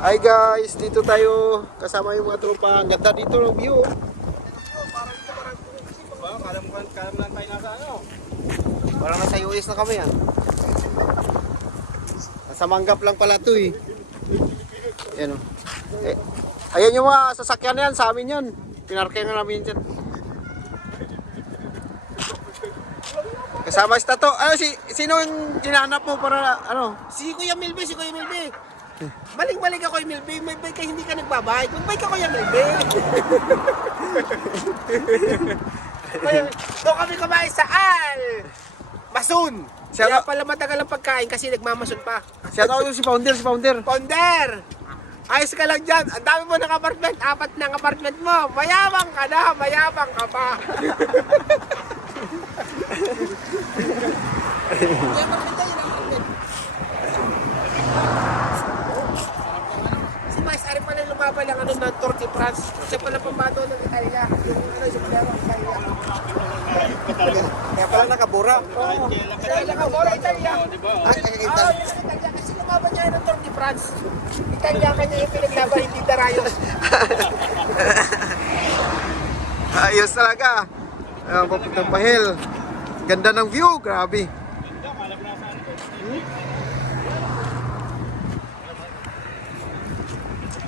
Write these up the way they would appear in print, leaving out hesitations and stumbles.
Hi guys, dito tayo kasama yung mga tropa. Ang ganda dito ng view. Kala mo lang tayo nasa ano? Parang nasa US na kami ah. Nasa Manggap lang pala to eh. Ayan oh. Ayan yung mga sasakyan na yan, sa amin yan. Pinarking na namin dyan. Kasama si Tato. Ano, sino yung ginanap mo para ano? Si Kuya Milby. Balik-balik ako yung Milby. May bike ka, hindi ka nagbabike. Mag-bike ako yung Milby. Doon kami kumain sa Masun. Kaya pala matagal ang pagkain kasi nagmamasun pa. Siya ako si Founder, Ponder! Ayos ka lang dyan. Ang dami mo ng apartment. 4 ng apartment mo. Mayabang ka na. Mayabang ka pa. Si Vice Ari pala lumaban ng ng Tour de France. Siya pala pambato ng Italia. Yung yung dalawang Italia. Kaya pala nakabura. Kaya nakabura Italia. Italia kasi lumaban niya ng Tour de France. Italia kanya yung pinaglaban, hindi Darayos. Ayos talaga. Ayan, papuntang Pahil. Ganda ng view, grabe.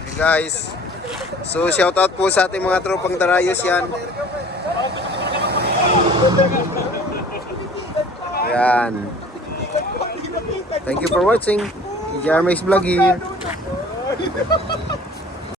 Okay guys. So shoutout po sa ating mga tropang Darayos yan. Ayan. Thank you for watching. Jarmax Vlog here.